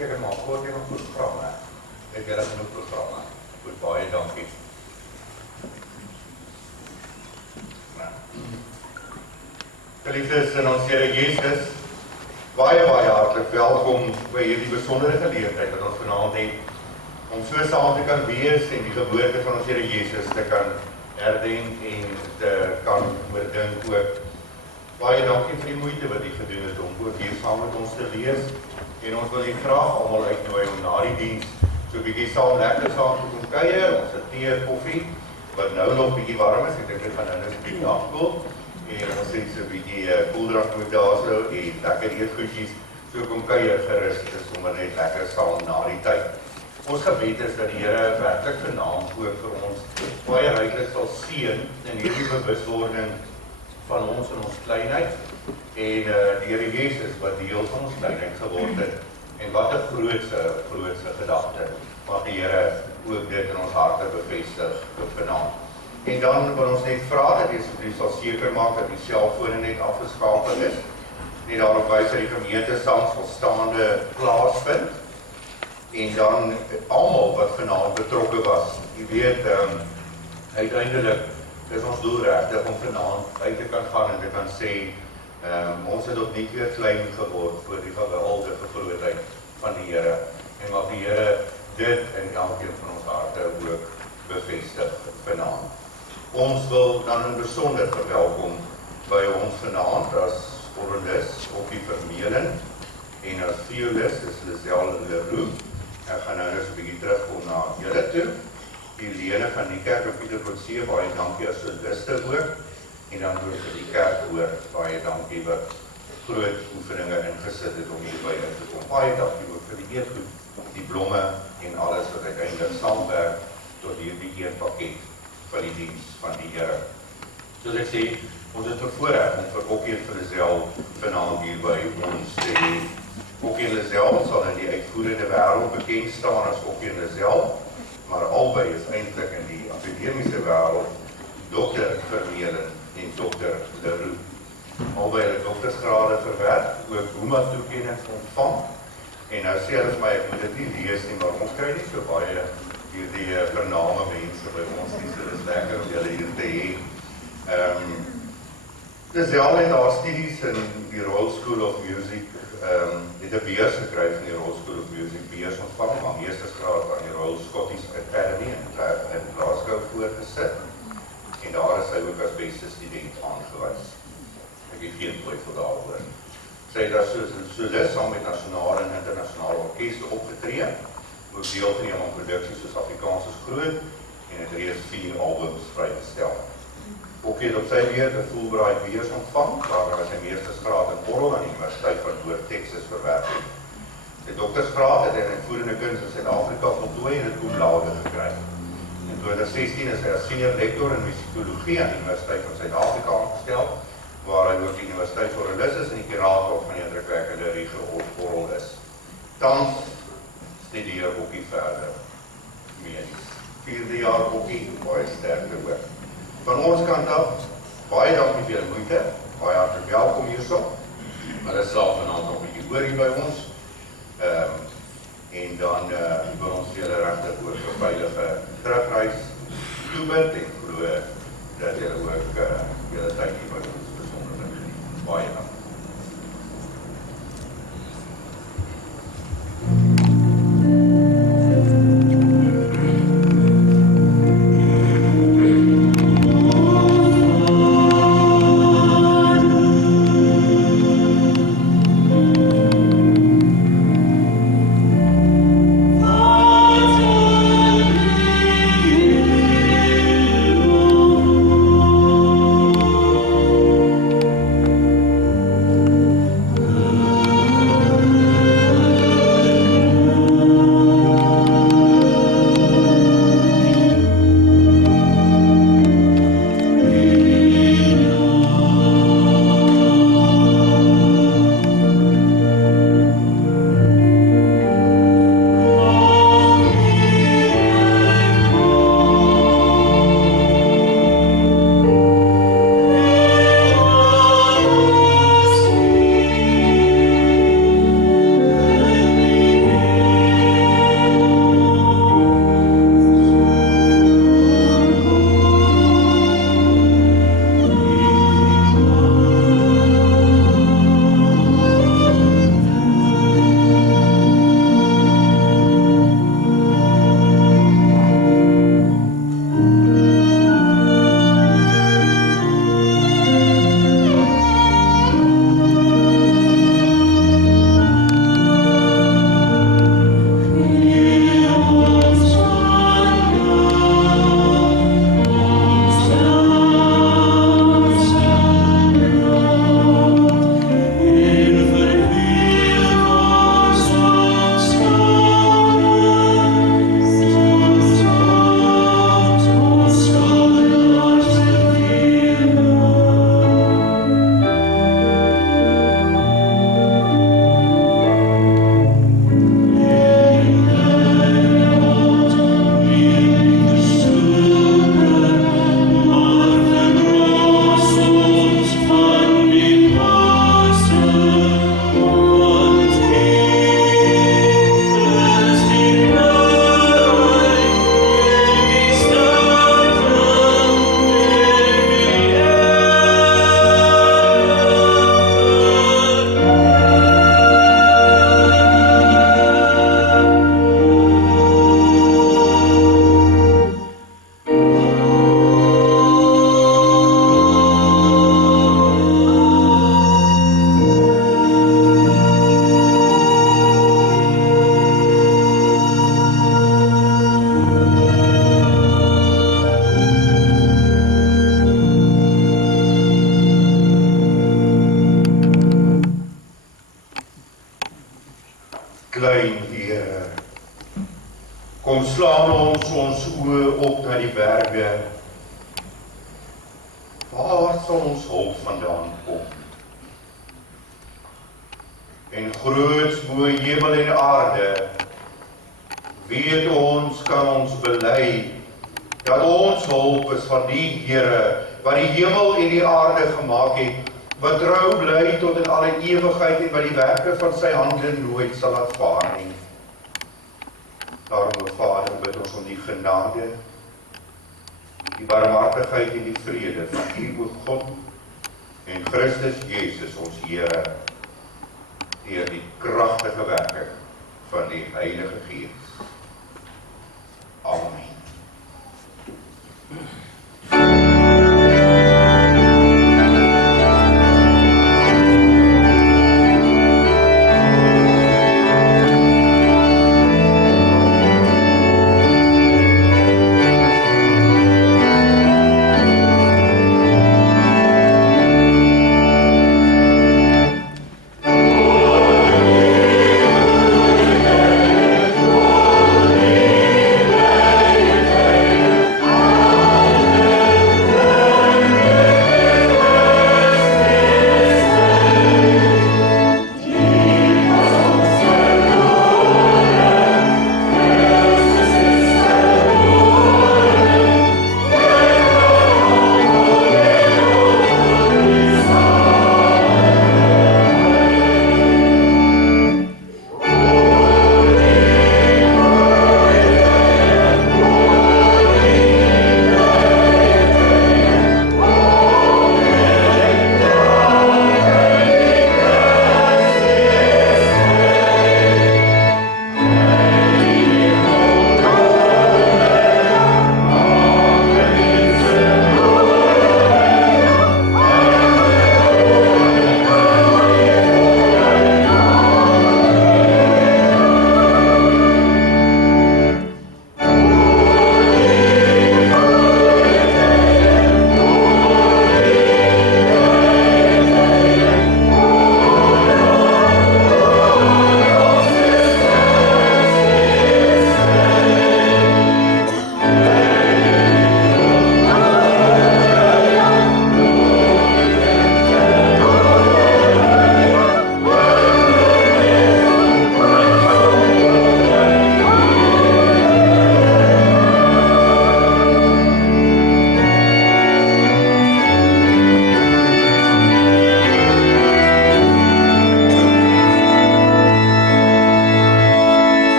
seker maar kort en nog programme. Het julle genoeg programme. Goed, baie dankie. Geliefdes in ons Here Jesus, baie hartlik welkom by hierdie besondere geleentheid wat ons vanaand het om so saam te kan wees en die geboorte van ons Here Jesus te kan herdenk en te kan oordink ook. Baie dankie vir die moeite wat u gedoen het om ook hier saam met ons te lees en ons wil u graag almal uitnooi om na die diens so 'n bietjie saam lekker saam te kom kuier. Ons het tee, koffie wat nou nog bietjie warm is. Ek dink dit gaan nou net 'n bietjie afkoel. En ons het so 'n bietjie koeldrank met daarso en lekker eetgoedjies. So kom kuier gerus is sommer net lekker saam na die tyd. Ons gebed is dat die Here werklik vanaand ook vir ons baie ryklik sal seën in hierdie bewuswording van ons in ons kleinheid en die Here Jesus wat deel van ons kleinheid geword het en wat 'n grootse gedagte wat die Here ook dit in ons harte bevestig vanaand. En dan wil ons net vra dat jy sal seker maak dat die selfone net afgeskakel is. Net daarop wys dat die gemeente tans volstaande plaasvind. En dan almal wat vanaand betrokke was. Jy weet, uiteindelik is ons doel regtig om vanaand uit te kan gaan en te kan sê, ons het op nie weer klein geword voor die geweldige grootheid van die Here. En mag die Here dit in elkeen van ons harte ook bevestig vanaand. Ons wil dan in besonder verwelkom by ons vanaand as organist op die vermeling en as violist is Leroux. Ek gaan nou net 'n bietjie terugkom na julle toe. Die lede van die kerk op Pieter Kotse, baie dankie as soliste ook. En dan ook vir die kerk hoor, baie dankie wat groot oefeninge ingesit het om hierby in te kom. Baie dankie ook vir die eetgoed, die blomme en alles wat uiteindelik saamwerk tot hierdie een pakket van die diens van die Here. Soos ek sê, ons het voorreg om vir Okkie en vir Lisel vanaand hier by ons te hê. Okkie en Lisel sal in die uitvoerende wêreld bekend staan as Okkie en Lisel, maar albei is eintlik in die akademiese wêreld Dr. Vermeulen en Dr. Leroux. Albei het doktersgrade verwerf, ook Boema-toekennings ontvang. En nou sê hulle vir my, ek moet dit nie lees nie, maar ons kry nie so baie hierdie vername mense by ons nie, so dit is lekker om julle hier te hê. Lisel het haar studies in die Royal School of Music, het 'n beurs gekry van die Royal School of Music, beurs ontvang, maar meestersgraad aan die Royal Scottish Academy in Glasgow voorgesit. En daar is sy ook as beste student aangewys. Ek het geen twyfel daaroor. Sy het as solist saam met nasionale en internasionale orkeste opgetree, ook deelgeneem aan produksies soos Afrikaanse groot en het reeds 4 albums vrygestel. Okkie het op sy weer 'n Fulbright beurs ontvang, waar hy sy meestersgraad in orgel aan die Universiteit van Noord-Texas verwerf het. Sy doktersgraad het hy in uitvoerende kuns in Suid-Afrika voltooi en 'n cum laude gekry. In 2016 is hy as senior lector in musikologie aan die Universiteit van Suid-Afrika aangestel, waar hy ook die universiteitsorgelis is en die curator van die indrukwekkende Rieger-orgel is. Tans studeer Okkie verder medies. 4de jaar Okkie, baie sterkte ook. Van ons kant af, baie dankie vir julle moeite, baie hartlik welkom hierso. Hulle sal vanaand nog 'n bietjie hoor hier by ons. En dan wil ons julle regtig ook 'n veilige terugreis toebid en glo dat julle ook julle tyd hier by ons besonder geniet. Baie dankie. klein, Here. Kom slaan ons oë op na die berge. Waar sal ons hulp vandaan kom? En groots bo hemel en aarde, weet ons, kan ons bely, dat ons hulp is van die Here, wat die hemel en die aarde gemaak het, wat trou bly tot in alle ewigheid en wat die werke van sy hande nooit sal laat vaar nie. Daarom, o Vader, bid ons om die genade, die barmhartigheid en die vrede van U, o God, en Christus Jesus, ons Here, deur die kragtige werking van die Heilige Gees. Amen.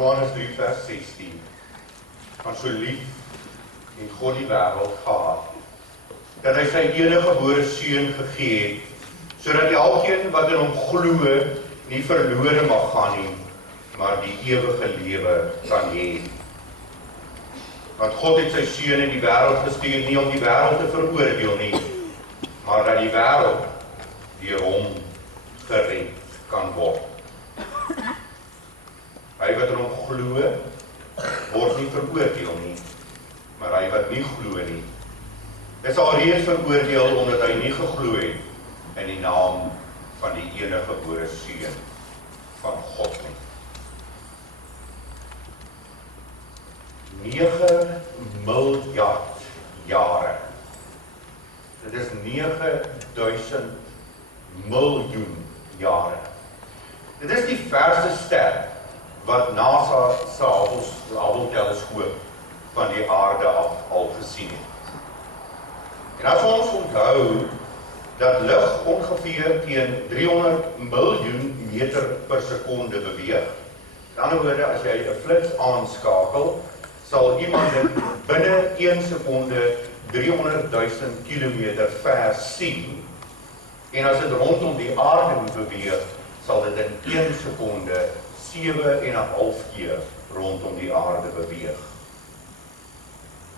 Johannes 3 vers 16, van so lief en God die wêreld gehad, dat hy sy enige gebore seun gegee het, sodat elkeen wat in hom glo, nie verlore mag gaan nie, maar die ewige lewe kan hê. Want God het sy seun in die wêreld gestuur, nie om die wêreld te veroordeel nie, maar dat die wêreld deur hom gered kan word. Hy wat in hom glo, word nie veroordeel nie, maar hy wat nie glo nie, is alreeds veroordeel omdat hy nie geglo het in die naam van die enige gebore seun van God nie. 9 miljard jare. Dit is 9000 miljoen jare. Dit is die verste ster wat NASA se Hubble-teleskoop van die aarde af al gesien het. En as ons onthou dat lig ongeveer teen 300 miljoen meter per sekonde beweeg. In ander woorde, as jy 'n flits aanskakel, sal iemand dit binne 1 sekonde 300.000 kilometer ver sien. En as dit rondom die aarde moet beweeg, sal dit in 1 sekonde 7,5 keer rondom die aarde beweeg.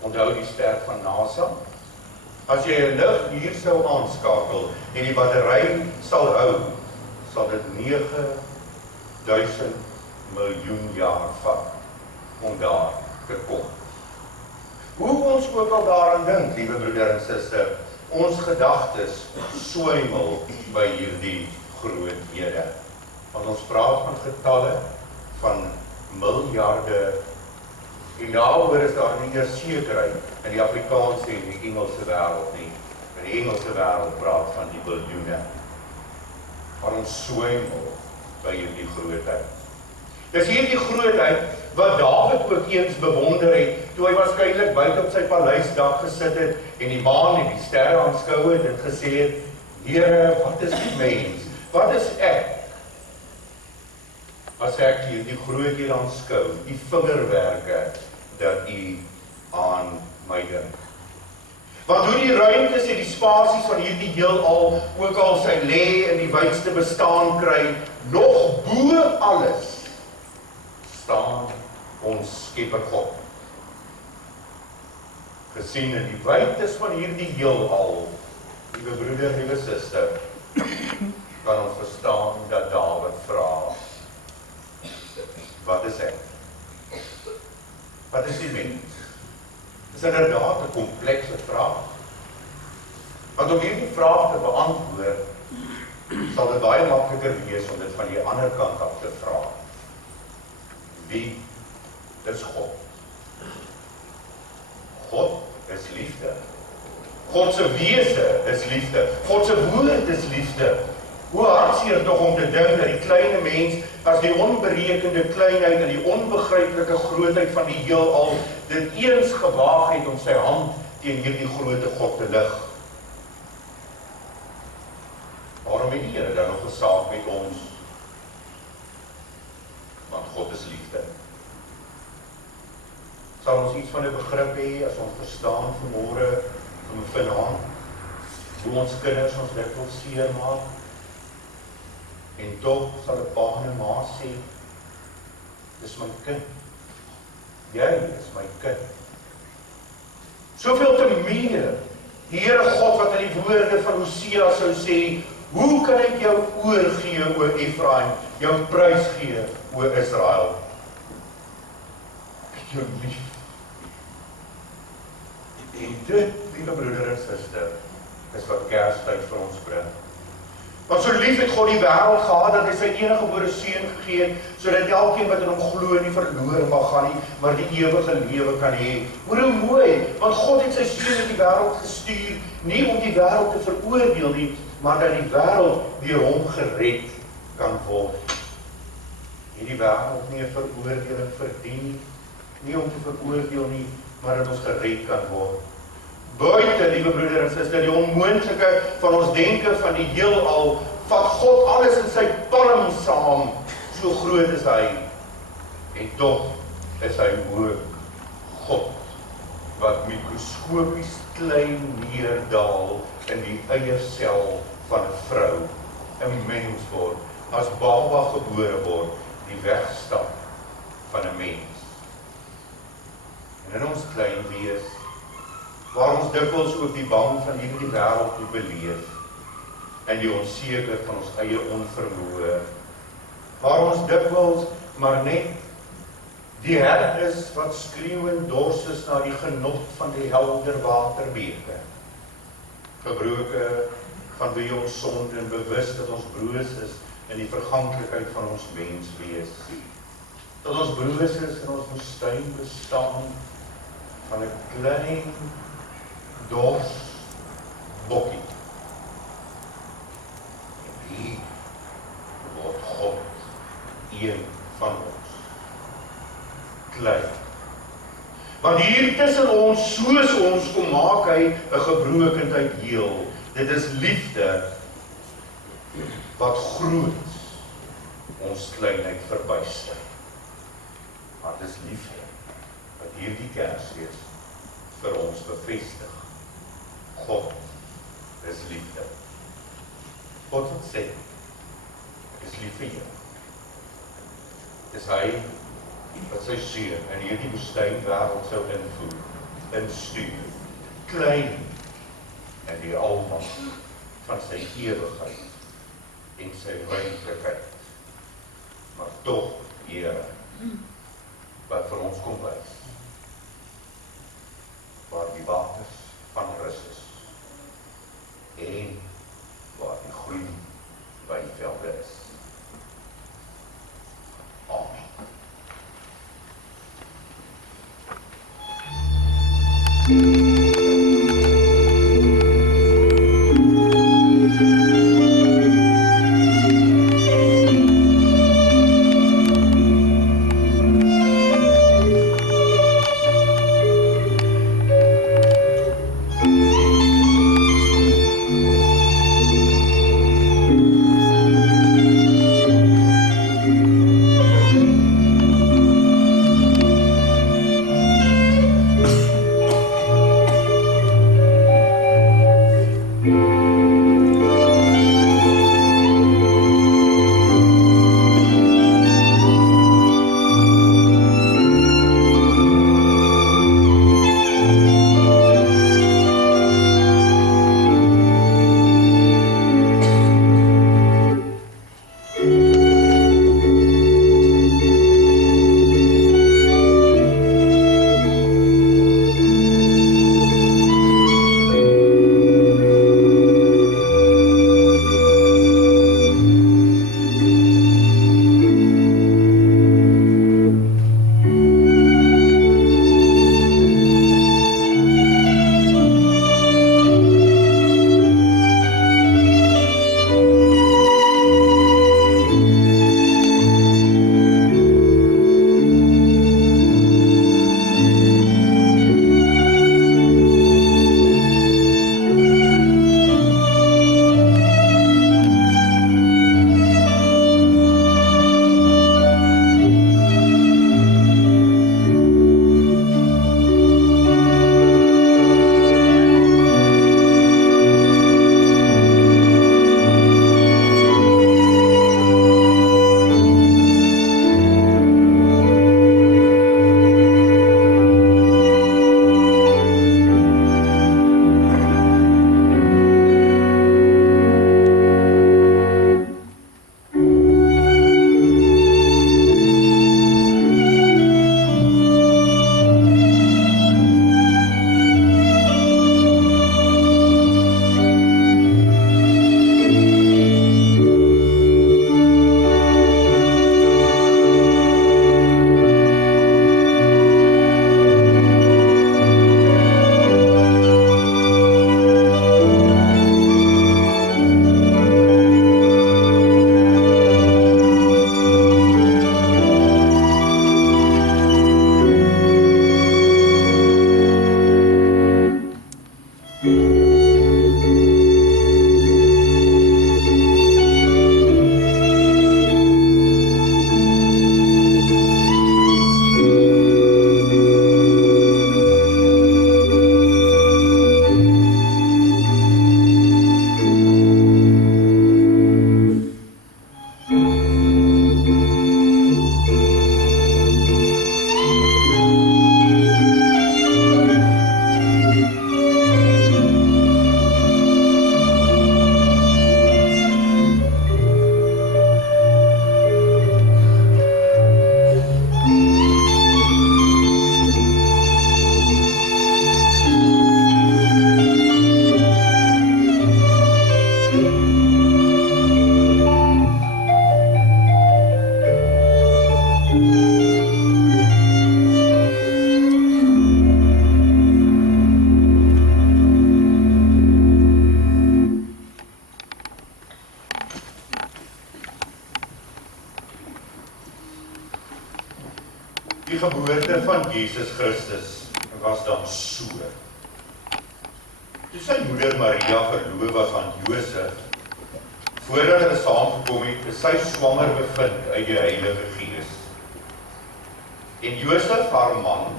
Onthou die ster van NASA? As jy 'n lig hier sou aanskakel en die battery sal hou, sal dit 9000 miljoen jaar vat om daar te kom. Hoe ons ook al daaraan dink, liewe broeder en suster, ons gedagtes swemel by hierdie groothede. Want ons praat van getalle, van miljarde, en daaroor is daar nie eers sekerheid in die Afrikaanse en die Engelse wêreld nie. In die Engelse wêreld praat van die biljoene. Maar ons swemel by hierdie grootheid. Dis hierdie grootheid wat Dawid ook eens bewonder het, toe hy waarskynlik buite op sy paleisdak gesit het en die maan en die sterre aanskou het en gesê het, Here, wat is die mens? Wat is ek? As ek hierdie groothede aanskou, die vingerwerke dat U aan my dink. Want hoe die ruimtes en die spasies van hierdie heelal ook al sy lê in die wydste bestaan kry, nog bo alles staan ons Skepper God. Gesien in die wydtes van hierdie heelal, liewe broeder, liewe suster, kan ons verstaan dat Dawid vra, wat is ek? Wat is die mens? Dis inderdaad 'n komplekse vraag. Want om hierdie vraag te beantwoord, sal dit baie makliker wees om dit van die ander kant af te vra. Wie is God? God is liefde. God se wese is liefde. God se woord is liefde. Hoe hartseer tog om te dink dat die kleine mens as die onberekende kleinheid en die onbegryplike grootheid van die heelal dit eens gewaag het om sy hand teen hierdie groote God te lig. Waarom het die Here dan nog 'n saak met ons? Want God is liefde. Sal ons iets van 'n begrip hê as ons verstaan vanmôre, vanaand, hoe ons kinders ons dikwels seermaak? En tog sal 'n pa en 'n ma sê, dis my kind. Jy is my kind. Soveel te meer, die Here God wat in die woorde van Hosea sou sê, hoe kan ek jou oorgee, o Efraim, jou prys gee, o Israel? Ek het jou lief. En dit, liewe broeder en suster, is wat Kerstyd vir ons bring. Want so lief het God die wêreld gehad, dat hy sy enige gebore seun gegee het, sodat elkeen wat in hom glo nie verlore mag gaan nie, maar die ewige lewe kan hê. Hoor hoe mooi, want God het sy seun in die wêreld gestuur, nie om die wêreld te veroordeel nie, maar dat die wêreld deur hom gered kan word. Het die wêreld nie 'n veroordeling verdien nie om te veroordeel nie, maar dat ons gered kan word. Buite, liewe broeder en suster, die onmoontlike van ons denke van die heelal, vat God alles in sy palm saam, so groot is hy. En tog is hy ook God, wat mikroskopies klein neerdal in die eiersel van 'n vrou, 'n mens word, as baba gebore word, die wegstap van 'n mens. En in ons klein wees, waar ons dikwels ook die bang van hierdie wêreld moet beleef, en die onseker van ons eie onvermoë, waar ons dikwels maar net die hert is wat skreeu en dors is na die genot van die helder waterbeke, gebroke van wie ons sonde en bewus dat ons broos is in die verganklikheid van ons menswees, dat ons broos is in ons woestyn bestaan van 'n klein dors bokkie. En hier word God een van ons. Klein. Want hier tussen ons, soos ons, kom maak hy 'n gebrokenheid heel. Dit is liefde wat groot ons kleinheid verbuister. Maar dit is liefde wat hierdie Kersfees vir ons bevestig. God is liefde. God wat sê, ek is lief vir jou. Dis hy wat sy seun in hierdie woestynwêreld sou invoer, instuur, klein in die almag van sy ewigheid en sy ruimtelikheid. Maar tog, Here, wat vir ons kom wys. waar die waters van rus is, en waar die groen weivelde is. Amen. Die geboorte van Jesus Christus was dan so. Toe sy moeder Maria verloof was aan Josef, voordat hulle saamgekom het, is sy swanger bevind uit die Heilige Gees. En Josef, haar man,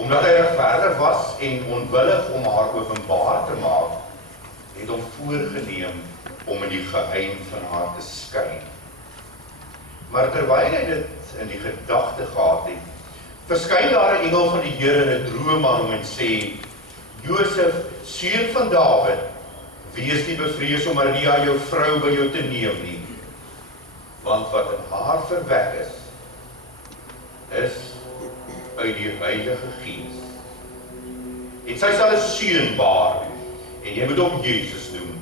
omdat hy regverdig was en onwillig om haar openbaar te maak, het hom voorgeneem om in die geheim van haar te skei. Maar terwyl hy dit in die gedagte gehad het, verskyn daar 'n engel van die Here in 'n droom aan hom en sê: Josef, seun van Dawid, wees nie bevrees om Maria jou vrou by jou te neem nie, want wat in haar verwek is uit die Heilige Gees. En sy sal 'n seun baar, en jy moet hom Jesus noem,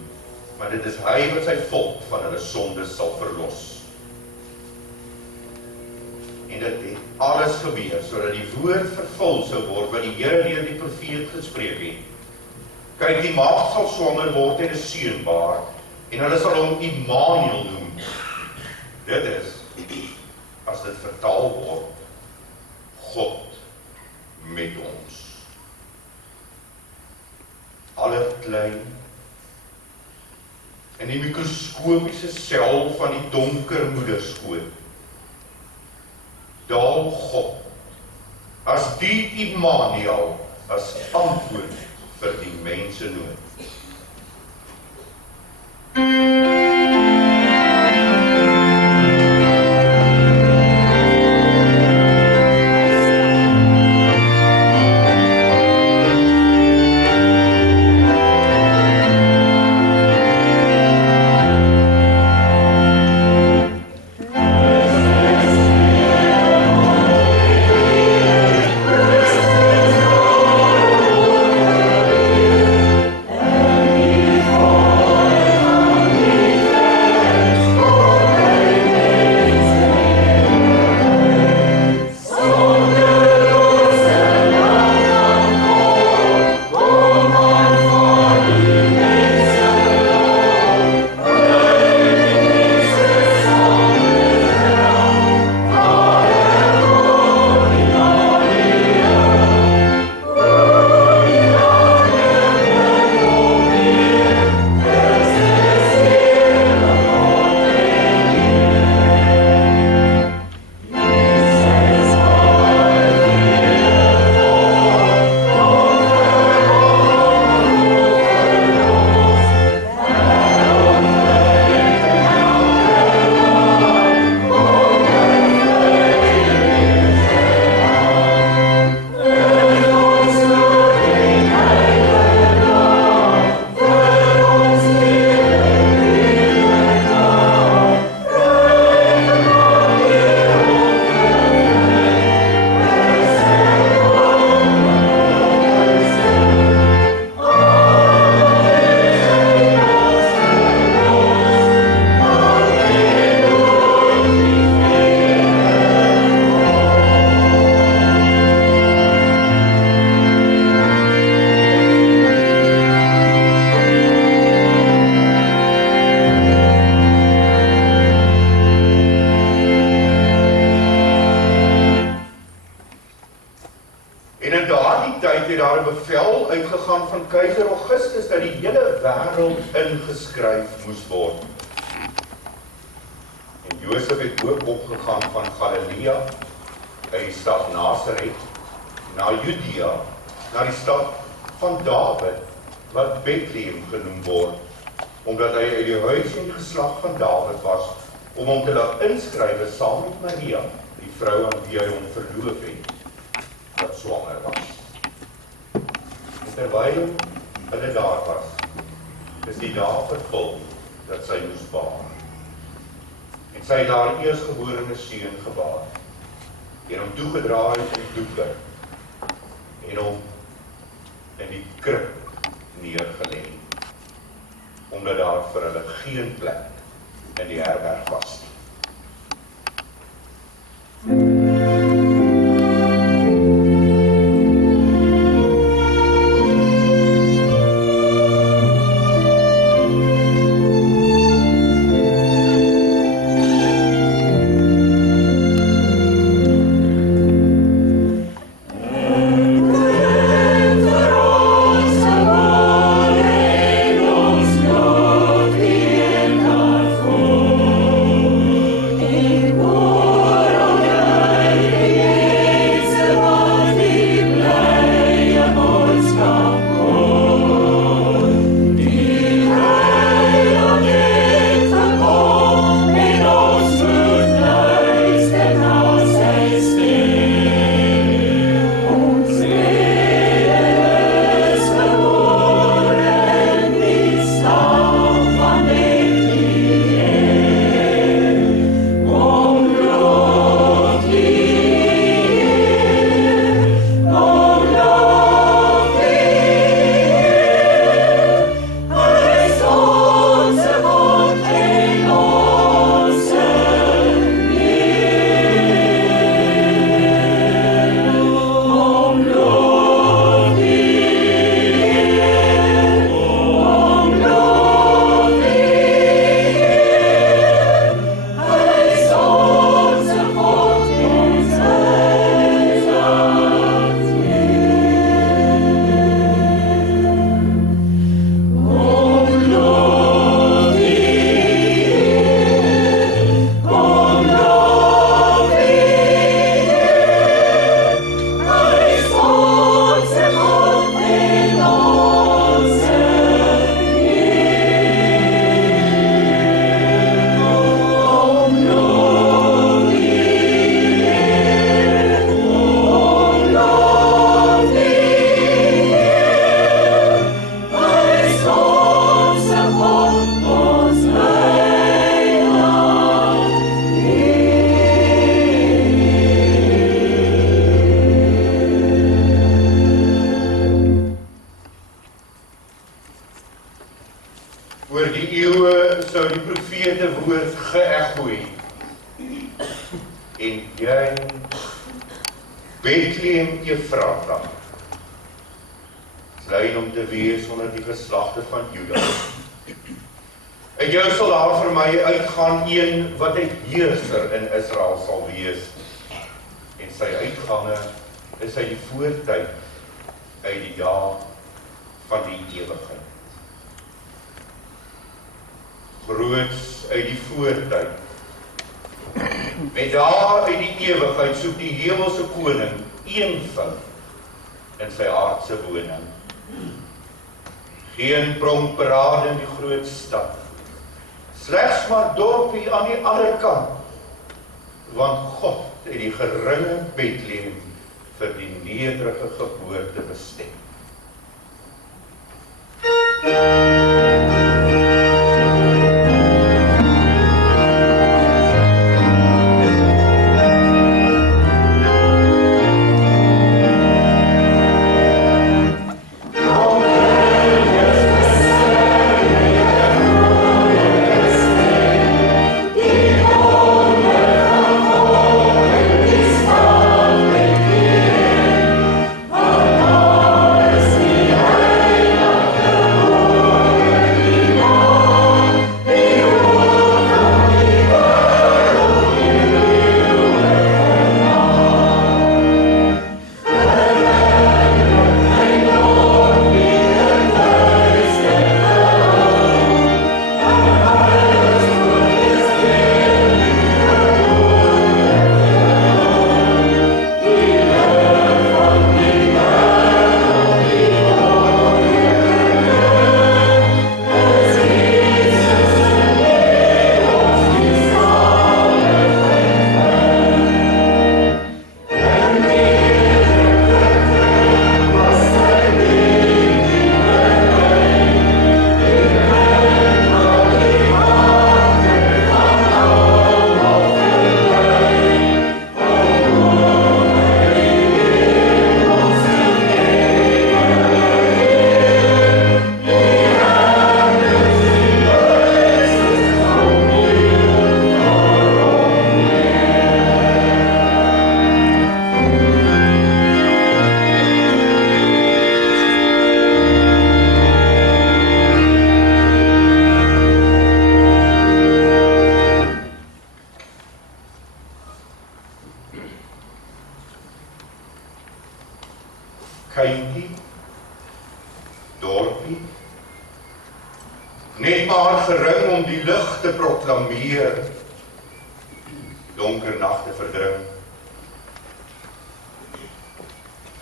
maar dit is hy wat sy volk van hulle sondes sal verlos. En dit het alles gebeur, sodat die woord vervul sou word, wat die Here deur die profeet gespreek het. Kyk, die maagd sal swanger word en 'n seun baar, en hulle sal hom Immanuel noem. Dit is, as dit vertaal word, God met ons. Alle klein, in die mikroskopiese sel van die donker moederskoot, daal God, as die Immanuel, as antwoord vir die mensenood. Ingeskryf moes word. En Josef het ook opgegaan van Galilea, uit die stad Nasaret, na Judea, na die stad van Dawid, wat Bethlehem genoem word, omdat hy uit die huis en geslag van Dawid was, om hom te laat inskrywe saam met Maria, die vrou aan wie hy hom verloof het, wat swanger was. En terwyl hulle daar was, is die dag vervul, dat sy moes baar. En sy het haar eerstgeborene seun gebaar, en hom toegedraai in die doeke, en hom in die krib neergelegd, omdat daar vir hulle geen plek in die herberg was. Oh geëchoei. En jy, Bethlehem Efrata, klein om te wees onder die geslagte van Juda. En jou sal daar vir my uitgaan een wat 'n heerser in Israel sal wees. En sy uitgange is uit die voortyd, uit die jaar van die ewigheid. Groots uit die voortyd. Met daar uit die ewigheid soek die hemelse koning eenvoud in sy aardse woning. Geen pronkparade in die groot stad, slegs maar dorpie aan die ander kant, want God het die geringe Bethlehem vir die nederige geboorte bestem. Kindie, dorpie, net maar gering om die lig te proklameer, donker nagte verdring.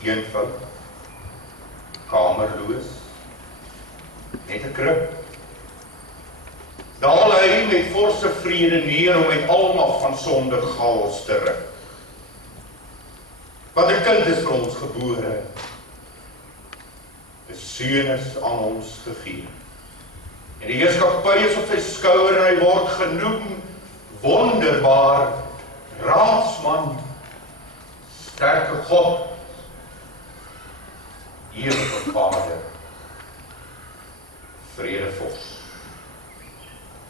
Eenvoud, kamerloos, net 'n krib. Daal hy met forse vrede neer om met almag van sonde chaos te ruk. Want 'n kind is vir ons gebore, 'n seun is aan ons gegee. En die heerskappy is op sy skouer en hy word genoem wonderbaar, raadsman, sterke God, ewige Vader, vredevors,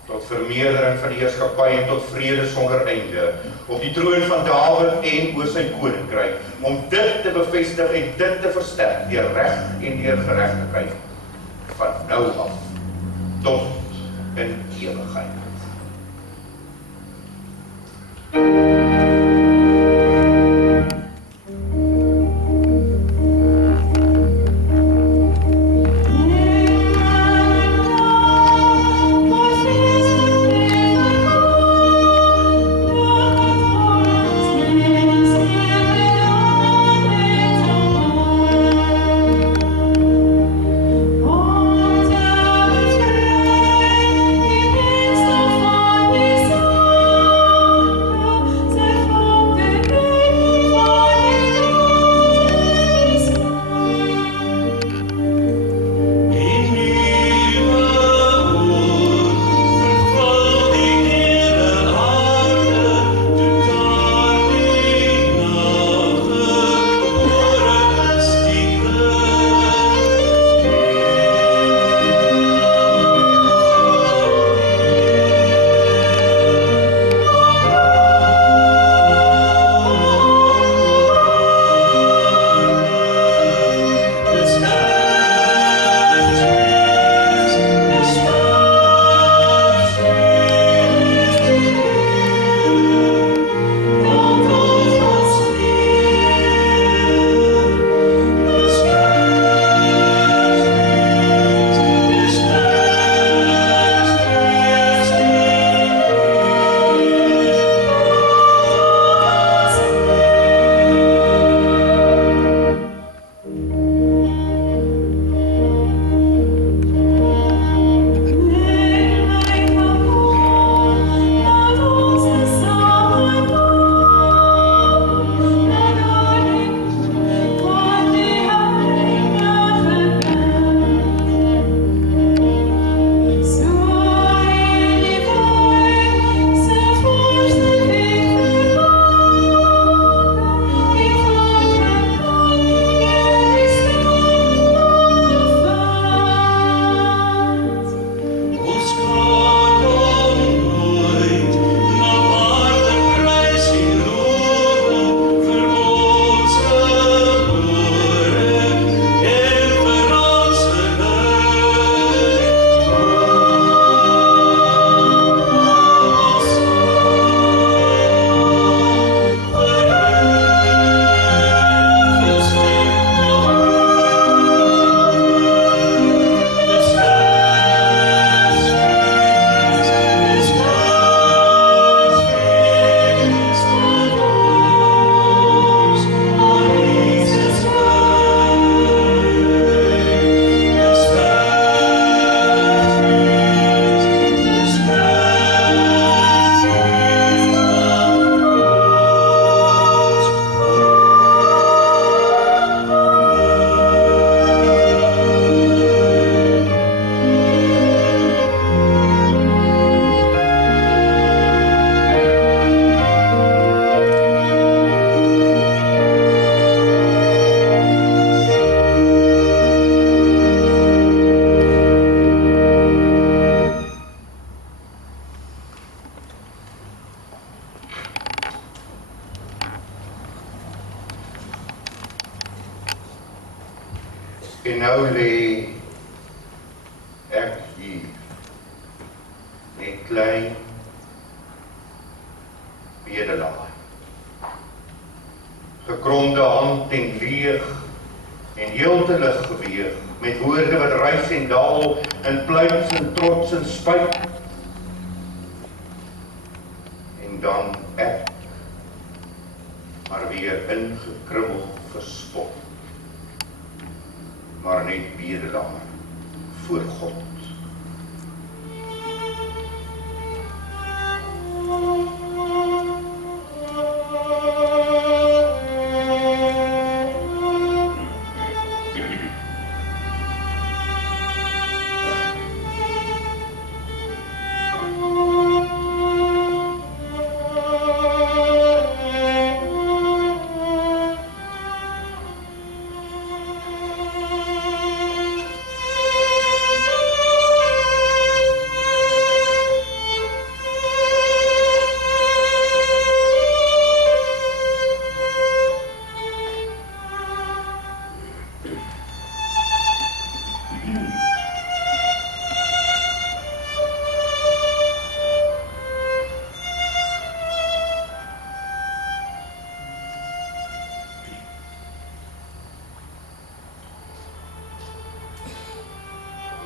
tot vermeerdering van die heerskappy en tot vrede sonder einde, op die troon van Dawid en oor sy koninkryk, om dit te bevestig en dit te versterk, deur reg en deur geregtigheid, van nou af, tot in ewigheid. Oh, En nou lê ek hier, net klein bedelaar. Gekromde hand en leeg en heel te lig geweeg, met woorde wat reis en daal, in pluims en trots en spyt. En dan ek, maar weer ingekrummel verspot, maar net bedelaar voor God.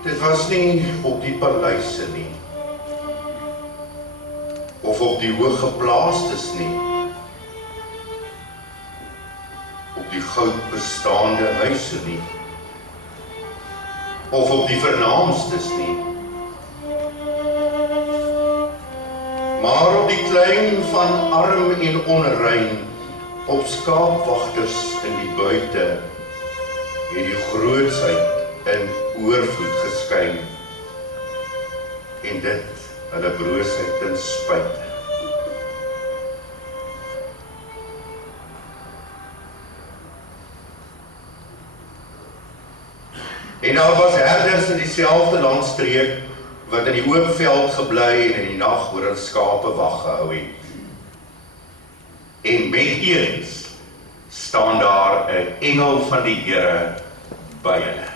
Dit was nie op die paleise nie, of op die hooggeplaastes nie, op die goud bestaande huise nie, of op die vernaamstes nie, maar op die klein van arm en onrein, op skaapwagters in die buite, het die grootsheid in oorvloed geskyn, en dit hulle broosheid ten spyte. En daar was herders in dieselfde landstreek, wat in die oop veld gebly en in die nag oor hulle skape wag gehou het. En met eens staan daar 'n engel van die Here by hulle.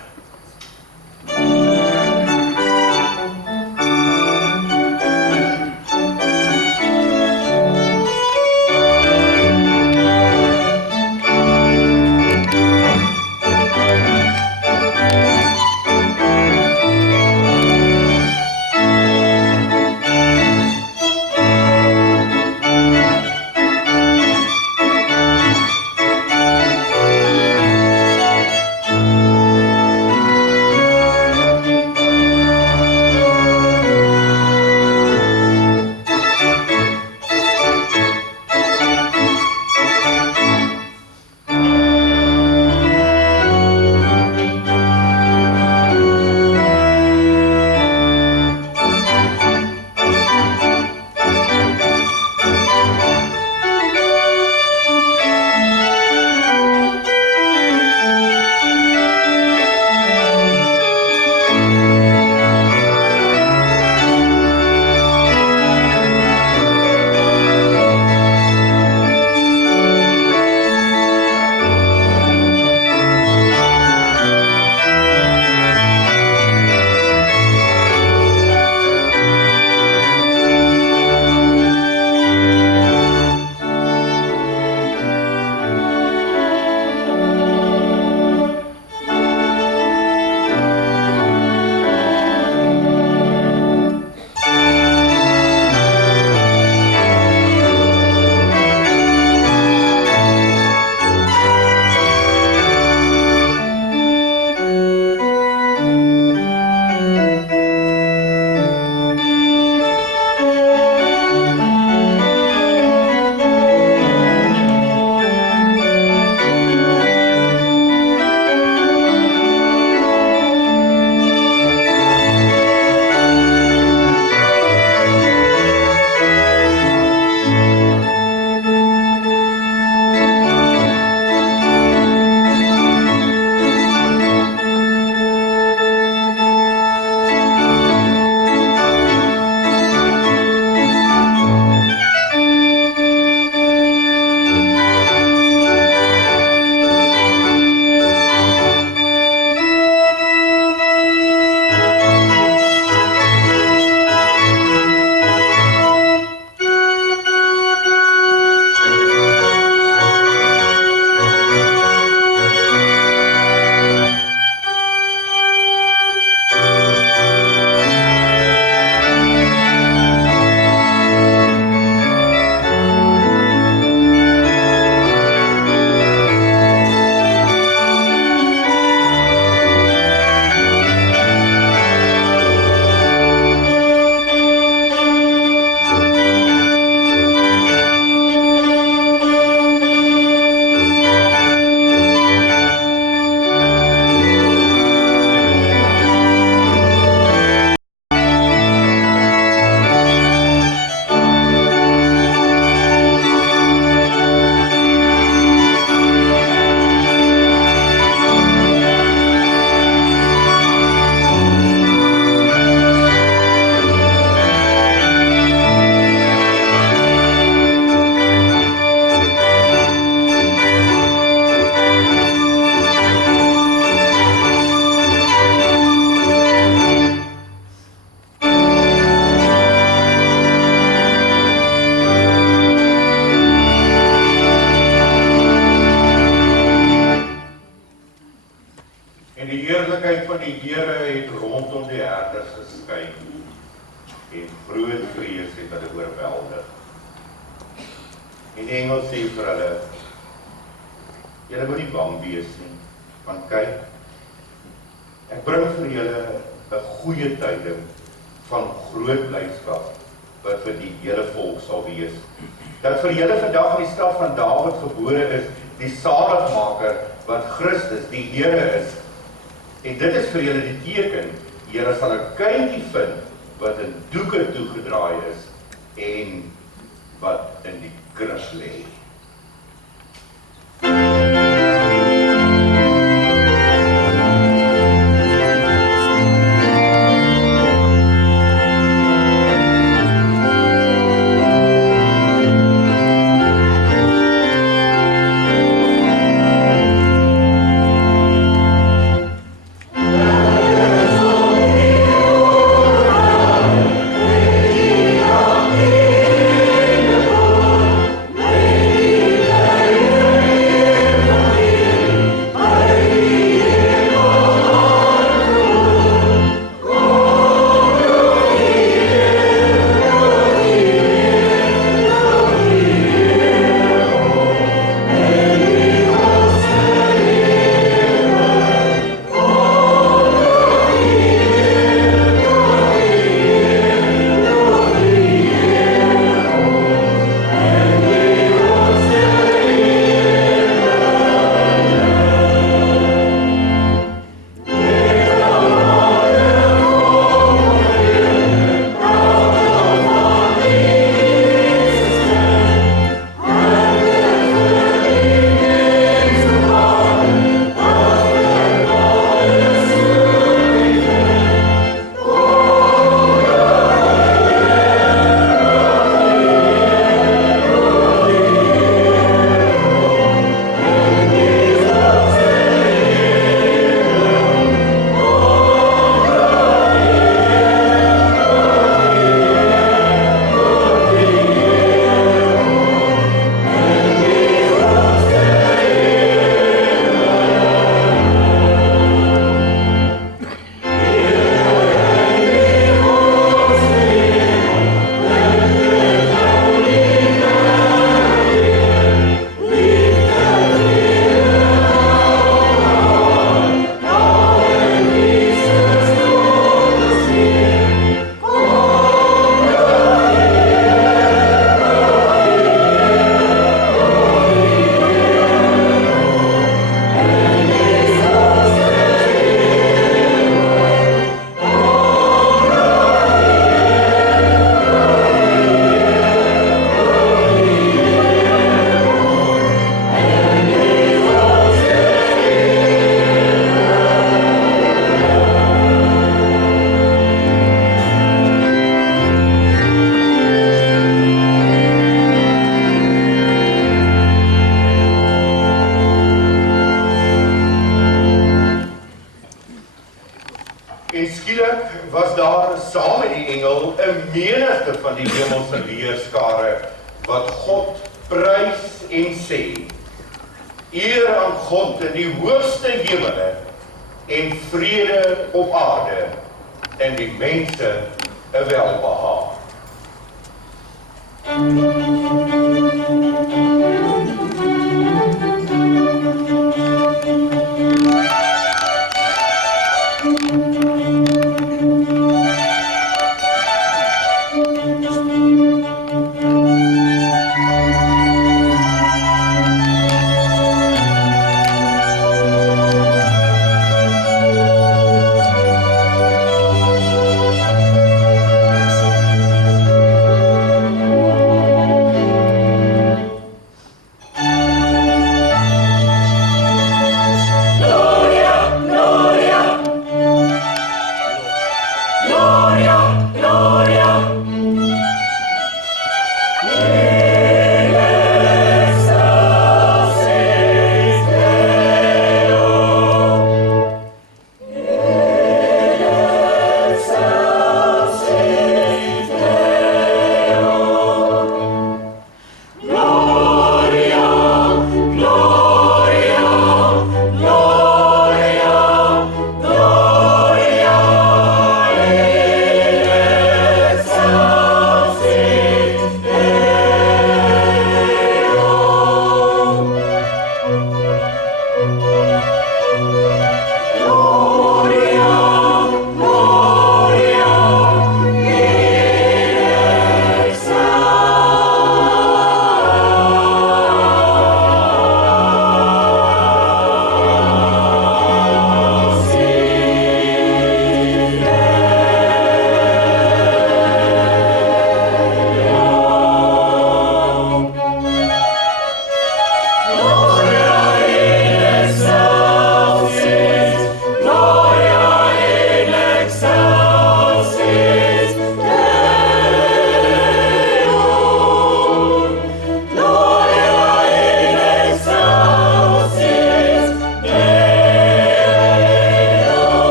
die eerlikheid van die Here het rondom die herders geskyn en groot vrees het hulle oorweldig. En die engel sê vir hulle, julle moet nie bang wees nie, want kyk, ek bring vir julle 'n goeie tyding van groot blydskap wat vir die hele volk sal wees. Dat vir julle vandag in die stad van Dawid gebore is, die saligmaker wat Christus, die Here is. En dit is vir julle die teken, julle sal 'n kindjie vind wat in doeke toegedraai is en wat in die krib lê. Was daar saam met die engel 'n menigte van die hemelse leerskare wat God prys en sê: Eer aan God in die hoogste hemele en vrede op aarde en die mense 'n welbehaag.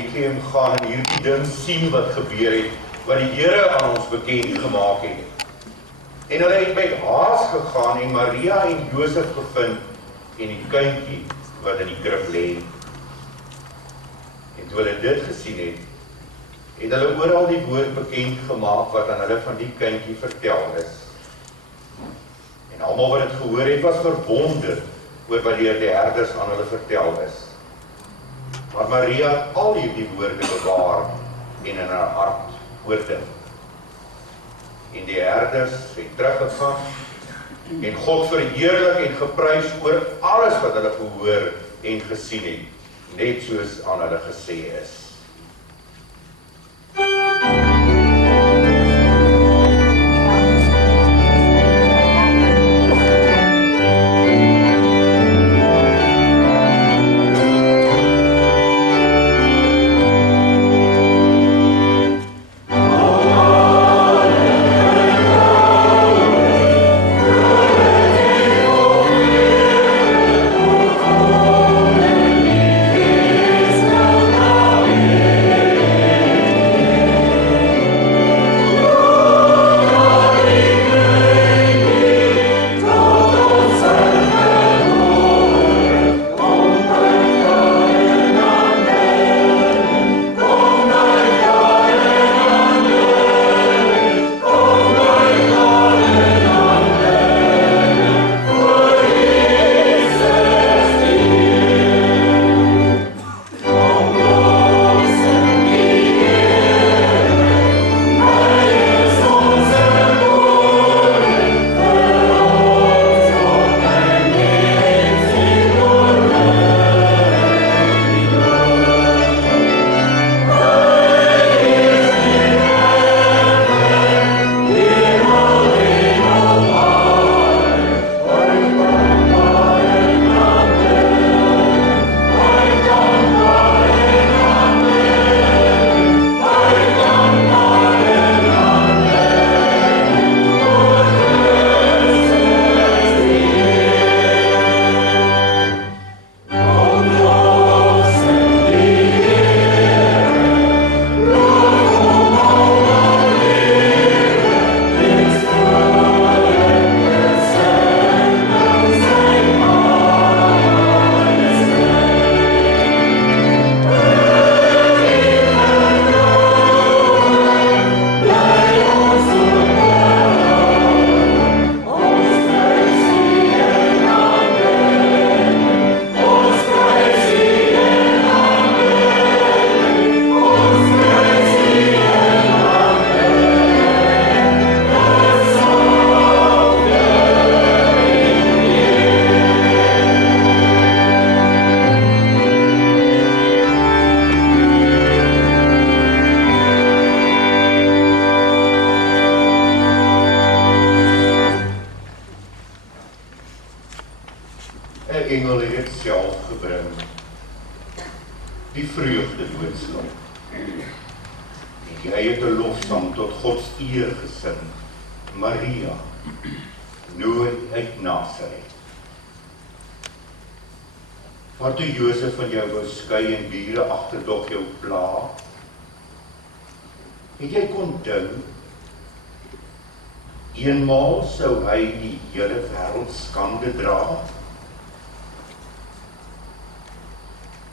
Bethlehem gaan en hierdie ding sien wat gebeur het, wat die Here aan ons bekend gemaak het. En hulle het met haas gegaan en Maria en Josef gevind en die kindjie wat in die krib lê. En toe hulle dit gesien het, het hulle oral die woord bekend gemaak wat aan hulle van die kindjie vertel is. En almal wat dit gehoor het, was verwonder oor wat deur die herders aan hulle vertel is. Maar Maria het al hierdie woorde bewaar en in haar hart oordink. En die herders het teruggegaan en God verheerlik en geprys oor alles wat hulle gehoor en gesien het, net soos aan hulle gesê is. Engel het dit self gebring, die vreugde boodskap. En jy het 'n lofsang tot Gods eer gesing, Maria, nooit uit Nasaret. Maar toe Josef van jou wou skei en bure agterdog jou pla, en jy kon dink, eenmaal sou hy die hele wêreld skande dra.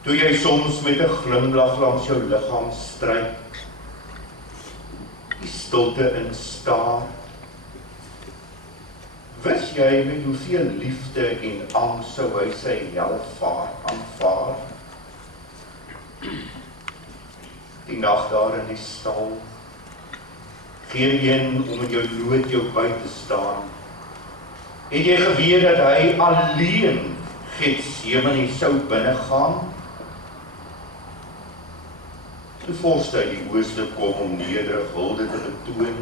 Toe jy soms met 'n glimlag langs jou liggaam stryk, die stilte instaar, wis jy met hoeveel liefde en angs sou hy sy helle vaart aanvaar? Die nag daar in die stal, geen een om in jou nood jou by te staan, het jy geweet dat hy alleen Getsemane sou binnegaan? Toe vorste uit die ooste kom om nederig hulde te betoon,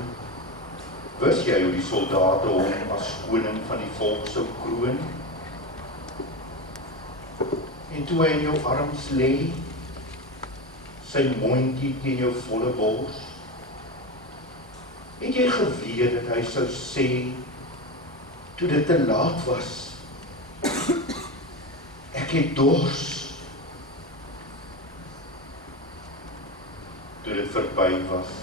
wis jy hoe die soldate hom as koning van die volk sou kroon? En toe hy in jou arms lê, sy mondjie teen jou volle bors, het jy geweet dat hy sou sê, toe dit te laat was, ek het dors. toe dit verby was.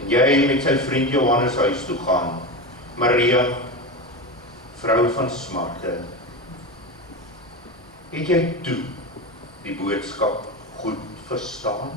En jy met sy vriend Johannes huis toe gaan, Maria, vrou van smarte, het jy toe die boodskap goed verstaan?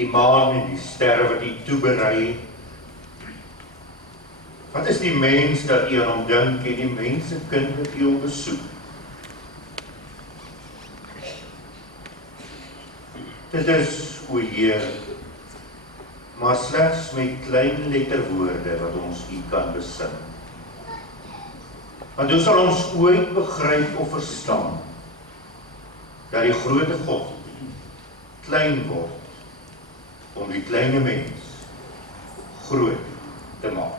die maan en die sterre wat U toeberei. Wat is die mens dat U aan hom dink en die mensekind wat U wil besoek? Dit is, o Heer, maar slegs met klein letterwoorde wat ons U kan besing. Want hoe sal ons ooit begryp of verstaan dat die grote God klein word om die kleine mens groot te maak?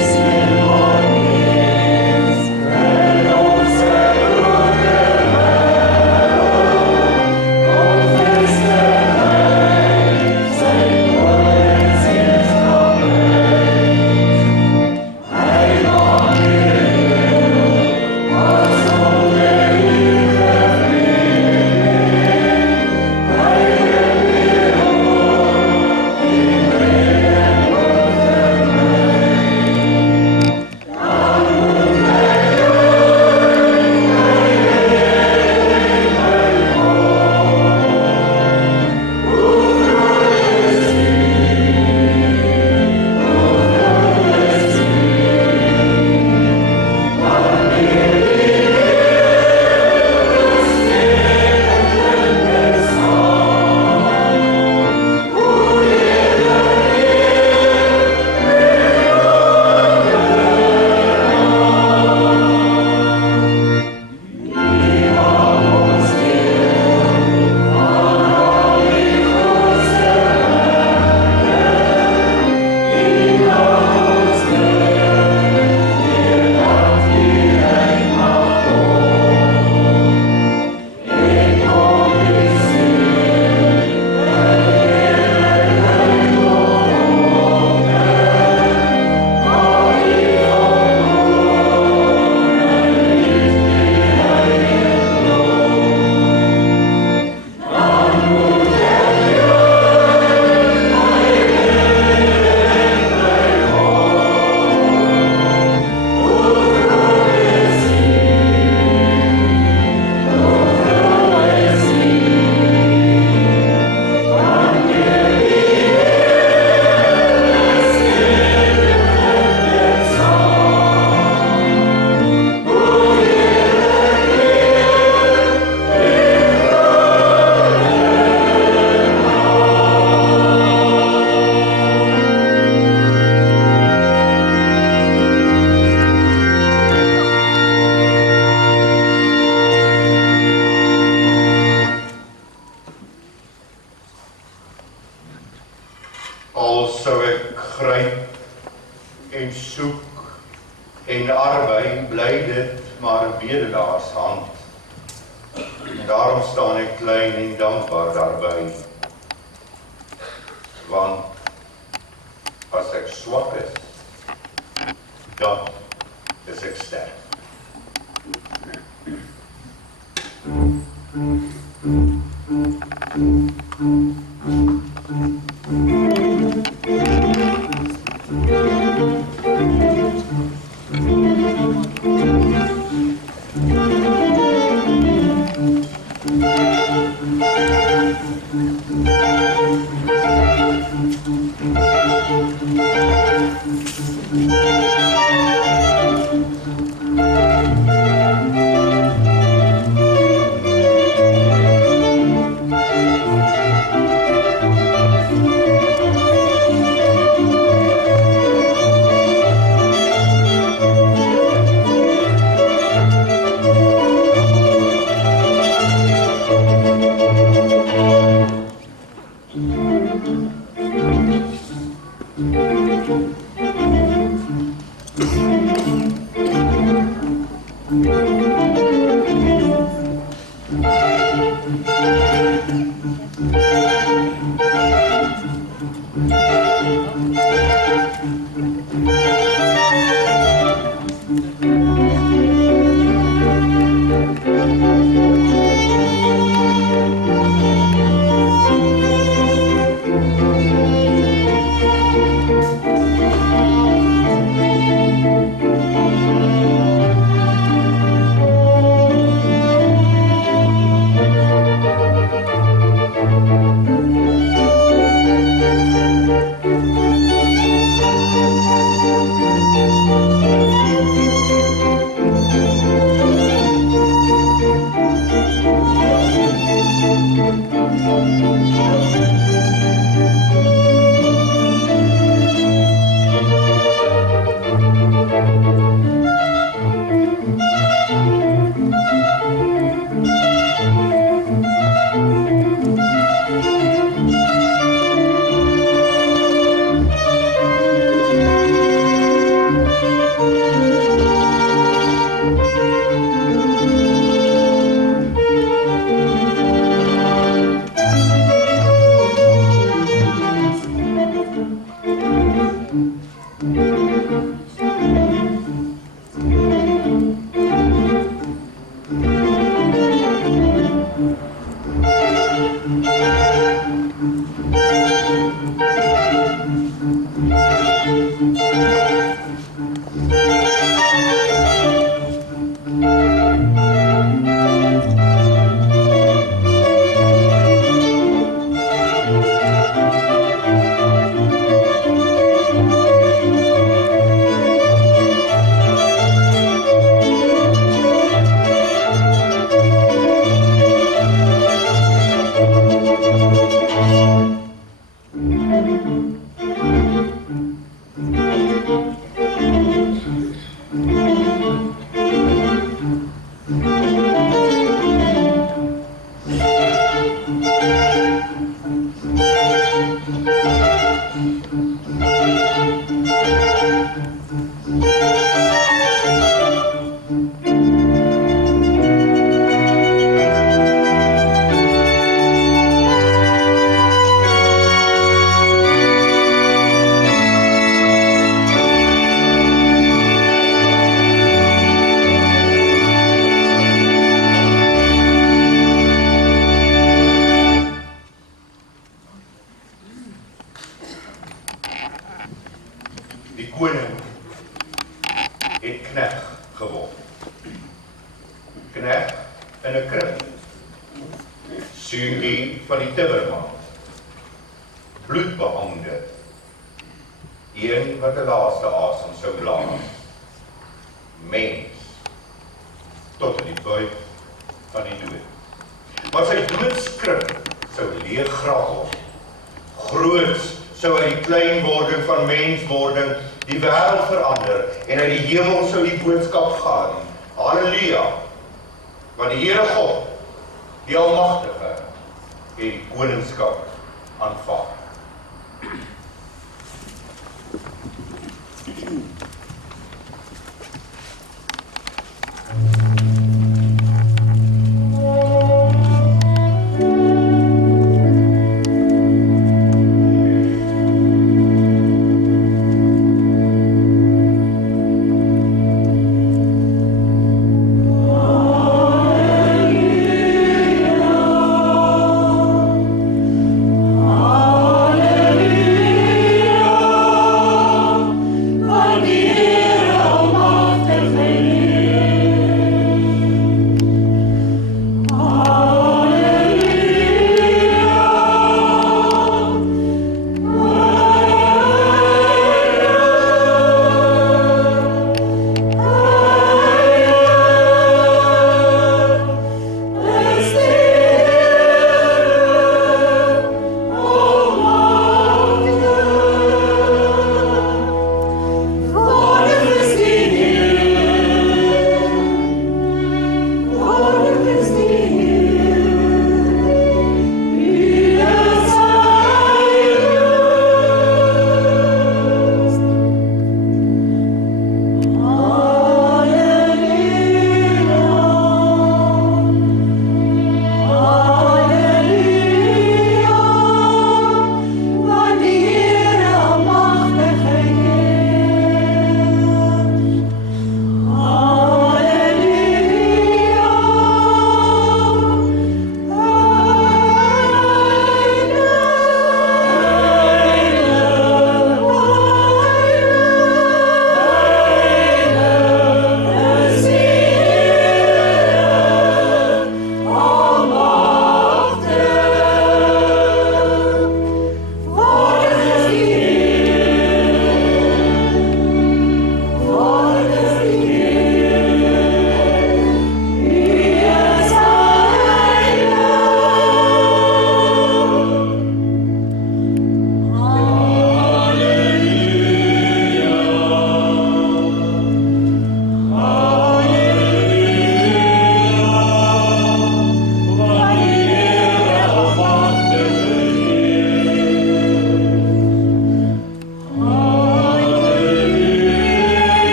Is en arbei bly dit maar 'n bedelaarsand. En daarom staan ek klein en dankbaar daarby. Want as ek swak is, dan is ek sterk.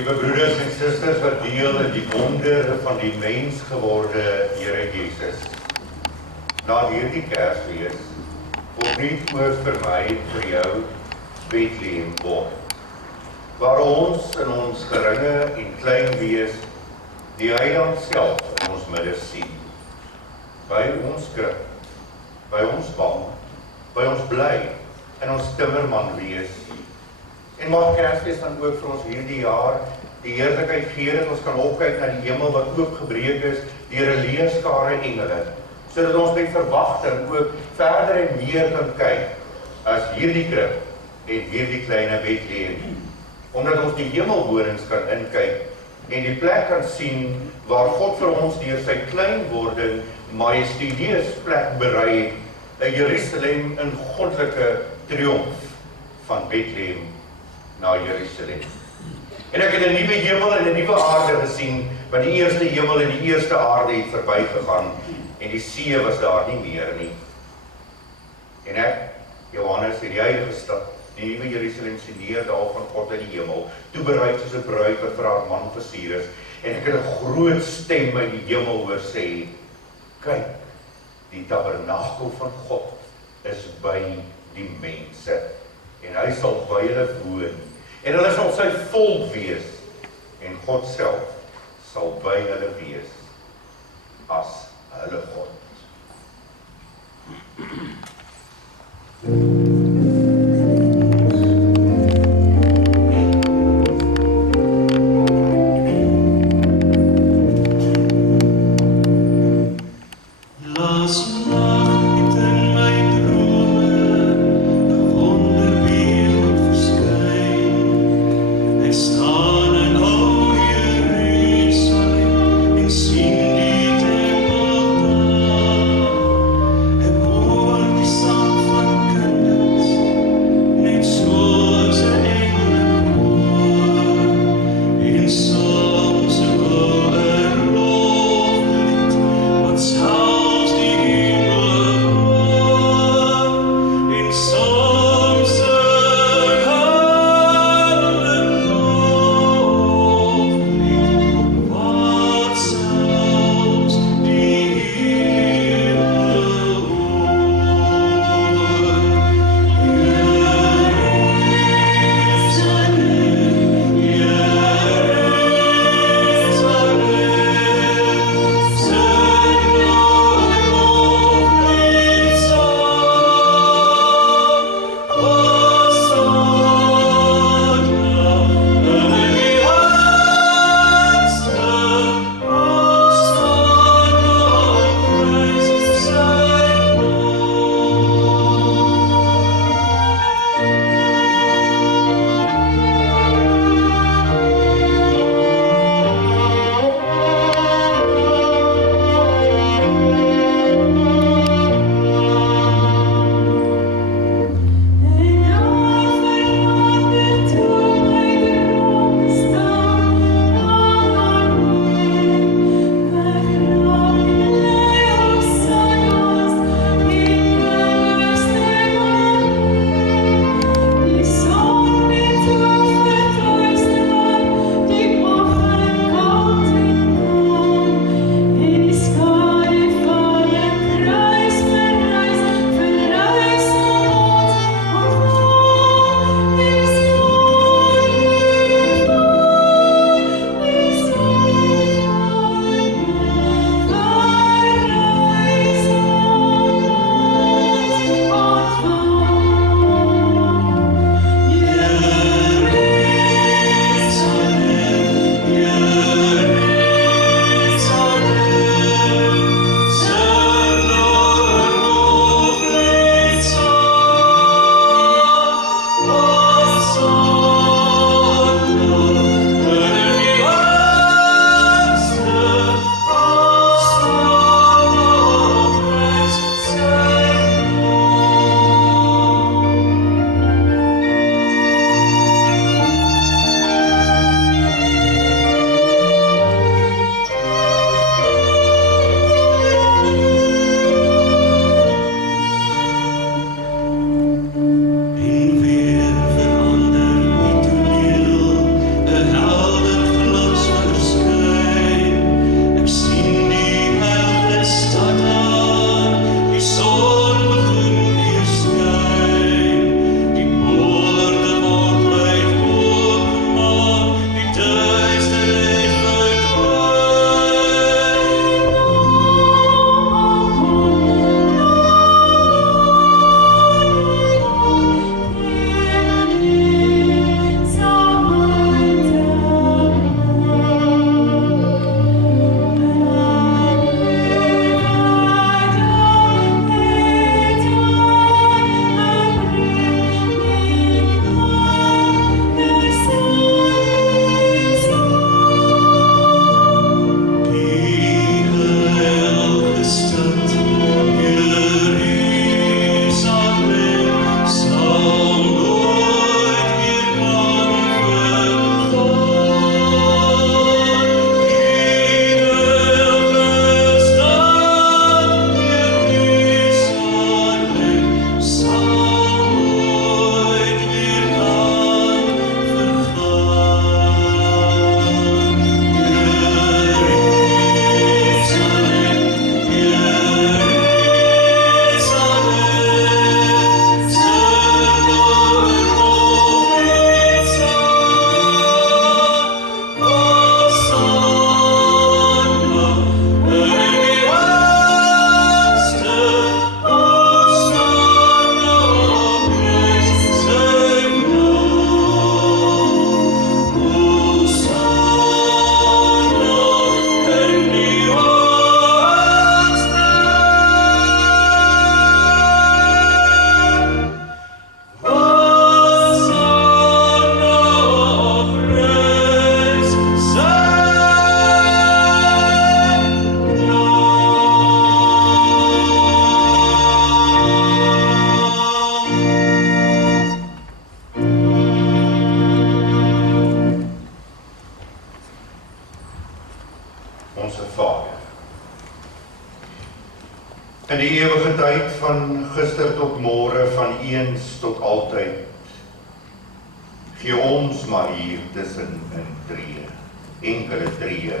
Liewe broeders en susters wat deel in die wonder van die mens geworde Here Jesus. Na hierdie Kersfees, opnuut ook vir my, vir jou, Bethlehem word. Waar ons in ons geringe en klein wees, die Heiland self in ons midde sien. By ons krib, by ons bank, by ons bly, in ons timmerman wees. En mag Kersfees dan ook vir ons hierdie jaar die heerlikheid gee dat ons kan opkyk na die hemel wat oopgebreek is deur 'n leerskare engele, sodat ons met verwagting ook verder en meer kan kyk as hierdie krib en hierdie kleine Bethlehem. Omdat ons die hemelwonings kan inkyk en die plek kan sien waar God vir ons deur sy kleinwording majestueus plek berei het, 'n Jerusalem in goddelike triomf van Bethlehem na Jerusalem. En ek het 'n nuwe hemel en 'n nuwe aarde gesien, want die eerste hemel en die eerste aarde het verbygegaan en die see was daar nie meer nie. En ek, Johannes, het die heilige stad, die nuwe Jerusalem sien neer daar van God uit die hemel, toebereid soos 'n bruid wat vir haar man versier is, en ek het 'n groot stem uit die hemel hoor sê, kyk, die tabernakel van God is by die mense, en hy sal by hulle woon, en hulle sal sy volk wees, en God self sal by hulle wees, as hulle God. die ewige tyd van gister tot môre, van eens tot altyd, gee ons maar hier tussen in tree, enkele tree.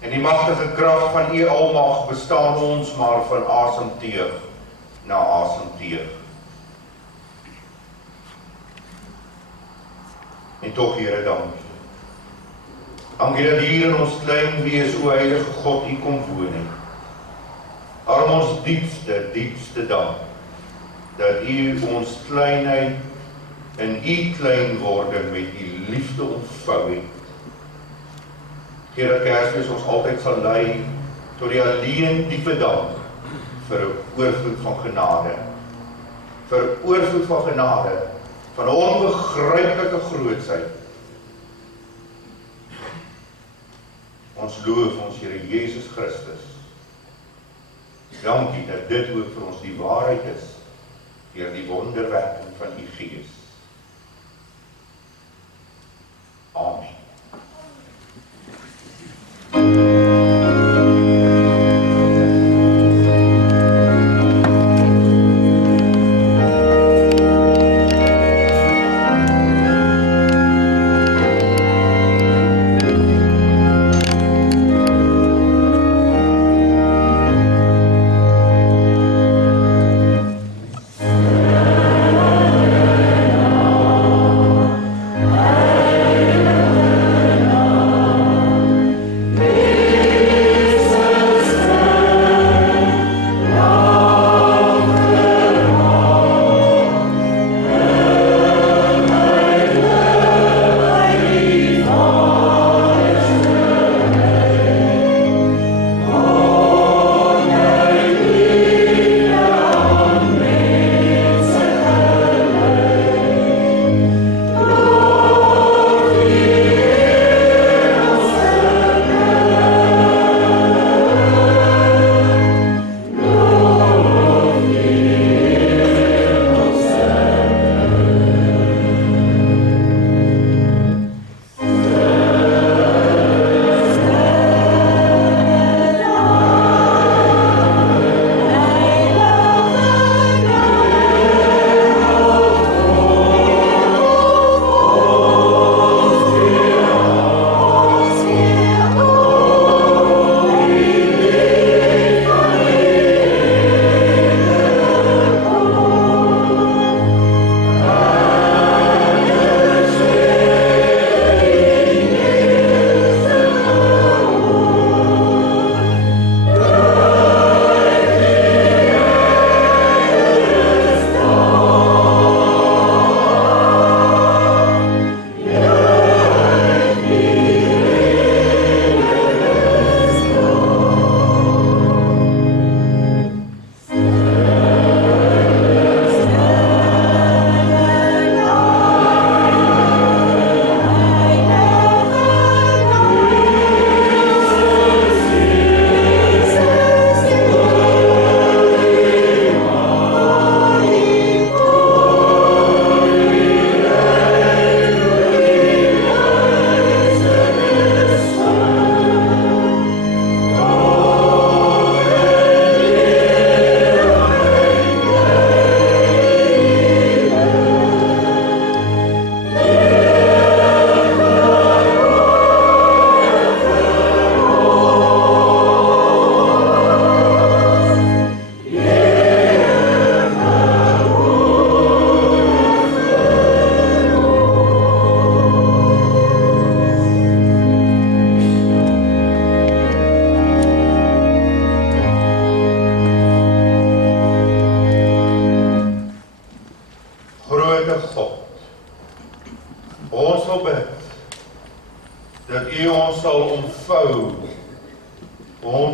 En die magtige krag van U almag bestaan ons maar van asemteug na asemteug. En tog, Here, dankie. Dankie dat hier in ons klein wees, o Heilige God, U kom woon het. Daarom ons diepste dank, dat U ons kleinheid in U kleinwording met U liefde ontvou het. Here, Kersdiens ons altyd sal lei tot die alleen diepe dank vir 'n oorvloed van genade. Vir 'n oorvloed van genade, van 'n onbegryplike grootsheid. Ons loof ons Here Jesus Christus. Dankie dat dit ook vir ons die waarheid is, deur die wonderwerking van U Gees. Amen.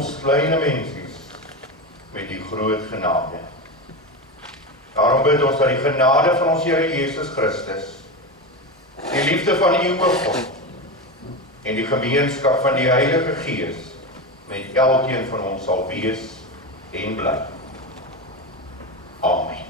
ons kleine mensies met die groot genade. Daarom bid ons dat die genade van ons Here Jesus Christus, die liefde van U o God en die gemeenskap van die Heilige Gees met elkeen van ons sal wees en bly. Amen.